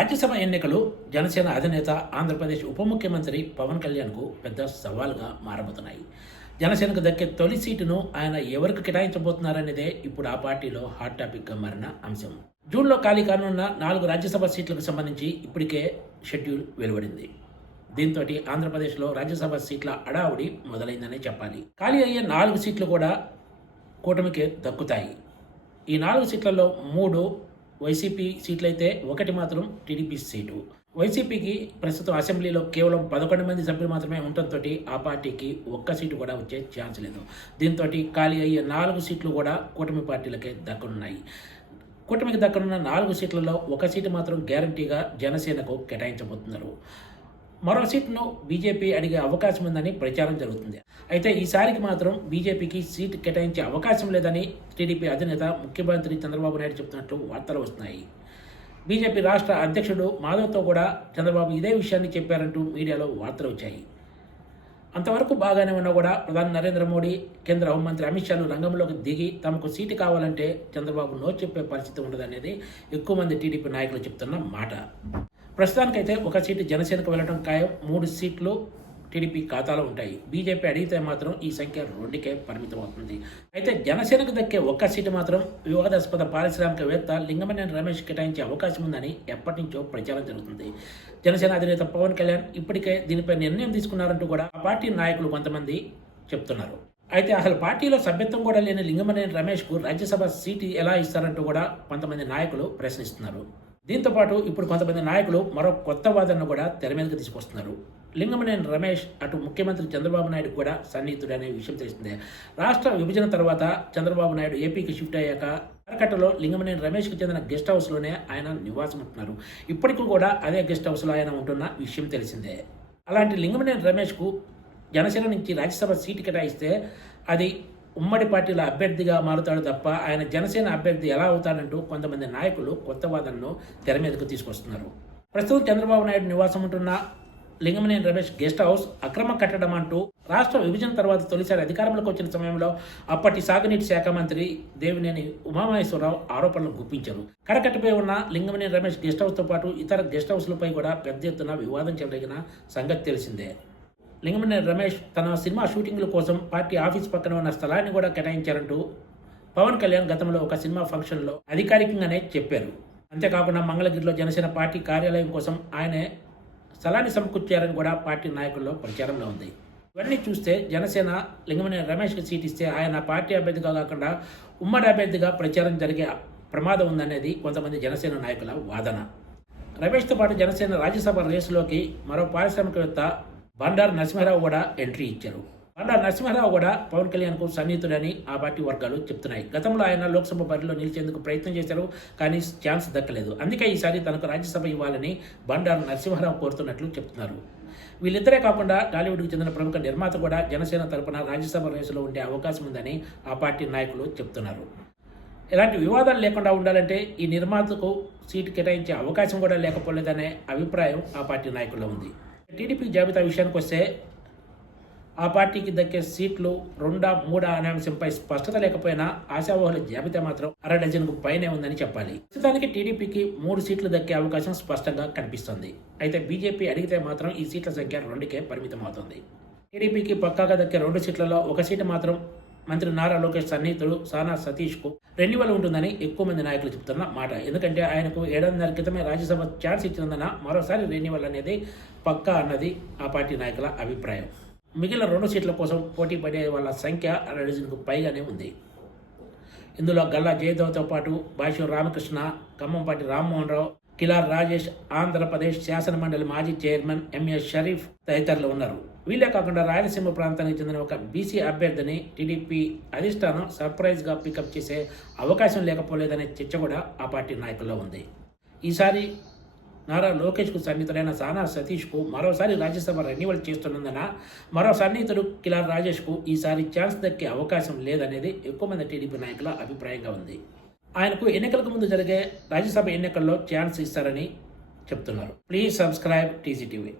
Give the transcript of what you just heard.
రాజ్యసభ ఎన్నికలు జనసేన అధినేత ఆంధ్రప్రదేశ్ ఉప ముఖ్యమంత్రి పవన్ కళ్యాణ్కు పెద్ద సవాల్గా మారబోతున్నాయి. జనసేనకు దక్కే తొలి సీటును ఆయన ఎవరికి కేటాయించబోతున్నారనేదే ఇప్పుడు ఆ పార్టీలో హాట్ టాపిక్గా మారిన అంశం. జూన్లో ఖాళీ కానున్న 4 రాజ్యసభ సీట్లకు సంబంధించి ఇప్పటికే షెడ్యూల్ వెలువడింది. దీంతో ఆంధ్రప్రదేశ్లో రాజ్యసభ సీట్ల అడావుడి మొదలైందనే చెప్పాలి. ఖాళీ అయ్యే 4 సీట్లు కూడా కూటమికే దక్కుతాయి. ఈ 4 సీట్లలో 3 వైసీపీ సీట్లయితే 1 మాత్రం టీడీపీ సీటు. వైసీపీకి ప్రస్తుతం అసెంబ్లీలో కేవలం 11 మంది సభ్యులు మాత్రమే ఉండటంతో ఆ పార్టీకి ఒక్క సీటు కూడా వచ్చే ఛాన్స్ లేదు. దీంతో ఖాళీ అయ్యే 4 సీట్లు కూడా కూటమి పార్టీలకే దక్కనున్నాయి. కూటమికి దక్కనున్న 4 సీట్లలో 1 సీటు మాత్రం గ్యారంటీగా జనసేనకు కేటాయించబోతున్నారు. మరో సీట్ను బీజేపీ అడిగే అవకాశం ఉందని ప్రచారం జరుగుతుంది. అయితే ఈసారికి మాత్రం బీజేపీకి సీటు కేటాయించే అవకాశం లేదని టీడీపీ అధినేత ముఖ్యమంత్రి చంద్రబాబు నాయుడు చెబుతున్నట్లు వార్తలు వస్తున్నాయి. బీజేపీ రాష్ట్ర అధ్యక్షుడు మాధవ్తో కూడా చంద్రబాబు ఇదే విషయాన్ని చెప్పారంటూ మీడియాలో వార్తలు వచ్చాయి. అంతవరకు బాగానే ఉన్నా కూడా ప్రధాని నరేంద్ర మోడీ, కేంద్ర హోంమంత్రి అమిత్ షాలు రంగంలోకి దిగి తమకు సీటు కావాలంటే చంద్రబాబు నో చెప్పే పరిస్థితి ఉండదనేది ఎక్కువ మంది టీడీపీ నాయకులు చెప్తున్న మాట. ప్రస్తుతానికైతే 1 సీటు జనసేనకు వెళ్ళడం ఖాయం. 3 సీట్లు టీడీపీ ఖాతాలో ఉంటాయి. బీజేపీ అడిగితే మాత్రం ఈ సంఖ్య 2కే పరిమితం అవుతుంది. అయితే జనసేనకు దక్కే 1 సీటు మాత్రం వివాదాస్పద పారిశ్రామికవేత్త లింగమనేని రమేష్ కేటాయించే అవకాశం ఉందని ఎప్పటి నుంచో ప్రచారం జరుగుతుంది. జనసేన అధినేత పవన్ కళ్యాణ్ ఇప్పటికే దీనిపై నిర్ణయం తీసుకున్నారంటూ కూడా ఆ పార్టీ నాయకులు కొంతమంది చెప్తున్నారు. అయితే అసలు పార్టీలో సభ్యత్వం కూడా లేని లింగమనేని రమేష్కు రాజ్యసభ సీటు ఎలా ఇస్తారంటూ కూడా కొంతమంది నాయకులు ప్రశ్నిస్తున్నారు. దీంతో పాటు ఇప్పుడు కొంతమంది నాయకులు మరో కొత్త వాదనను కూడా తెర మీదకి తీసుకొస్తున్నారు. లింగమనేని రమేష్ అటు ముఖ్యమంత్రి చంద్రబాబు నాయుడు కూడా సన్నిహితుడు అనే విషయం తెలిసిందే. రాష్ట్ర విభజన తర్వాత చంద్రబాబు నాయుడు ఏపీకి షిఫ్ట్ అయ్యాక అరకట్టలో లింగమనేని రమేష్కి చెందిన గెస్ట్ హౌస్లోనే ఆయన నివాసం ఉంటున్నారు. ఇప్పటికీ కూడా అదే గెస్ట్ హౌస్లో ఆయన ఉంటున్న విషయం తెలిసిందే. అలాంటి లింగమనేని రమేష్కు జనసేన నుంచి రాజ్యసభ సీటు కేటాయిస్తే అది ఉమ్మడి పార్టీల అభ్యర్థిగా మారుతాడు తప్ప ఆయన జనసేన అభ్యర్థి ఎలా అవుతాడంటూ కొంతమంది నాయకులు కొత్త వాదనను తెర మీదకు తీసుకొస్తున్నారు. ప్రస్తుతం చంద్రబాబు నాయుడు నివాసం ఉంటున్న లింగమనేని రమేష్ గెస్ట్ హౌస్ అక్రమ కట్టడం అంటూ రాష్ట్ర విభజన తర్వాత తొలిసారి అధికారంలోకి వచ్చిన సమయంలో అప్పటి సాగునీటి శాఖ మంత్రి దేవినేని ఉమామహేశ్వరరావు ఆరోపణలు గుప్పించారు. కరకట్టపై ఉన్న లింగమనేని రమేష్ గెస్ట్ హౌస్తో పాటు ఇతర గెస్ట్ హౌస్లపై కూడా పెద్ద ఎత్తున వివాదం చెలరేగిన సంగతి తెలిసిందే. లింగమనేని రమేష్ తన సినిమా షూటింగ్ల కోసం పార్టీ ఆఫీస్ పక్కన ఉన్న స్థలాన్ని కూడా కేటాయించారంటూ పవన్ కళ్యాణ్ గతంలో ఒక సినిమా ఫంక్షన్లో అధికారికంగానే చెప్పారు. అంతేకాకుండా మంగళగిరిలో జనసేన పార్టీ కార్యాలయం కోసం ఆయనే స్థలాన్ని సమకూర్చారని కూడా పార్టీ నాయకుల్లో ప్రచారంలో ఉంది. ఇవన్నీ చూస్తే జనసేన లింగమనేని రమేష్కి సీట్ ఇస్తే ఆయన పార్టీ అభ్యర్థిగా కాకుండా ఉమ్మడి అభ్యర్థిగా ప్రచారం జరిగే ప్రమాదం ఉందనేది కొంతమంది జనసేన నాయకుల వాదన. రమేష్తో పాటు జనసేన రాజ్యసభ రేసులోకి మరో పారిశ్రామికవేత్త బండారు నరసింహారావు కూడా ఎంట్రీ ఇచ్చారు. బండారు నరసింహారావు కూడా పవన్ కళ్యాణ్కు సన్నిహితుడని ఆ పార్టీ వర్గాలు చెప్తున్నాయి. గతంలో ఆయన లోక్సభ బరిలో నిలిచేందుకు ప్రయత్నం చేశారు, కానీ ఛాన్స్ దక్కలేదు. అందుకే ఈసారి తనకు రాజ్యసభ ఇవ్వాలని బండారు నరసింహారావు కోరుతున్నట్లు చెప్తున్నారు. వీళ్ళిద్దరే కాకుండా టాలీవుడ్కి చెందిన ప్రముఖ నిర్మాత కూడా జనసేన తరపున రాజ్యసభ రేసులో ఉండే అవకాశం ఉందని ఆ పార్టీ నాయకులు చెప్తున్నారు. ఇలాంటి వివాదాలు లేకుండా ఉండాలంటే ఈ నిర్మాతకు సీటు కేటాయించే అవకాశం కూడా లేకపోలేదనే అభిప్రాయం ఆ పార్టీ నాయకుల్లో ఉంది. టీడీపీ జాబితా విషయానికి వస్తే ఆ పార్టీకి దక్కే సీట్లు 2, 3 అనే అంశంపై స్పష్టత లేకపోయినా ఆశావహుల జాబితా మాత్రం 1/2 డజన్కు పైనే ఉందని చెప్పాలి. ప్రస్తుతానికి టీడీపీకి 3 సీట్లు దక్కే అవకాశం స్పష్టంగా కనిపిస్తుంది. అయితే బీజేపీ అడిగితే మాత్రం ఈ సీట్ల సంఖ్య 2కే పరిమితం అవుతుంది. టీడీపీకి పక్కాగా దక్కే 2 సీట్లలో 1 సీటు మాత్రం మంత్రి నారా లోకేష్ సన్నిహితుడు సానా సతీష్కు రెన్యువల్ ఉంటుందని ఎక్కువ మంది నాయకులు చెప్తున్న మాట. ఎందుకంటే ఆయనకు 7 క్రితమే రాజ్యసభ ఛాన్స్ ఇచ్చినందున మరోసారి రెన్యువల్ అనేది పక్కా అన్నది ఆ పార్టీ నాయకుల అభిప్రాయం. మిగిలిన 2 సీట్ల కోసం పోటీ పడే వాళ్ళ సంఖ్య 1/2 డజన్కు పైగానే ఉంది. ఇందులో గల్లా జయదేవ్తో పాటు భాష్యం రామకృష్ణ, ఖమ్మంపాటి రామ్మోహన్ రావు, కిలార్ రాజేష్, ఆంధ్రప్రదేశ్ శాసనమండలి మాజీ చైర్మన్ ఎంఎస్ షరీఫ్ తదితరులు ఉన్నారు. వీళ్ళే కాకుండా రాయలసీమ ప్రాంతానికి చెందిన ఒక బీసీ అభ్యర్థిని టీడీపీ అధిష్టానం సర్ప్రైజ్గా పికప్ చేసే అవకాశం లేకపోలేదనే చర్చ కూడా ఆ పార్టీ నాయకుల్లో ఉంది. ఈసారి నారా లోకేష్కు సన్నిహితుడైన సానా సతీష్కు మరోసారి రాజ్యసభ రెన్యువల్ చేస్తున్నందున మరో సన్నిహితుడు కిలార్ రాజేష్కు ఈసారి ఛాన్స్ దక్కే అవకాశం లేదనేది ఎక్కువ మంది టీడీపీ నాయకుల అభిప్రాయంగా ఉంది. ఆయనకు ఎన్నికలకు ముందు జరిగే రాజ్యసభ ఎన్నికల్లో ఛాన్స్ ఇస్తారని చెప్తున్నారు. Please subscribe TGTV.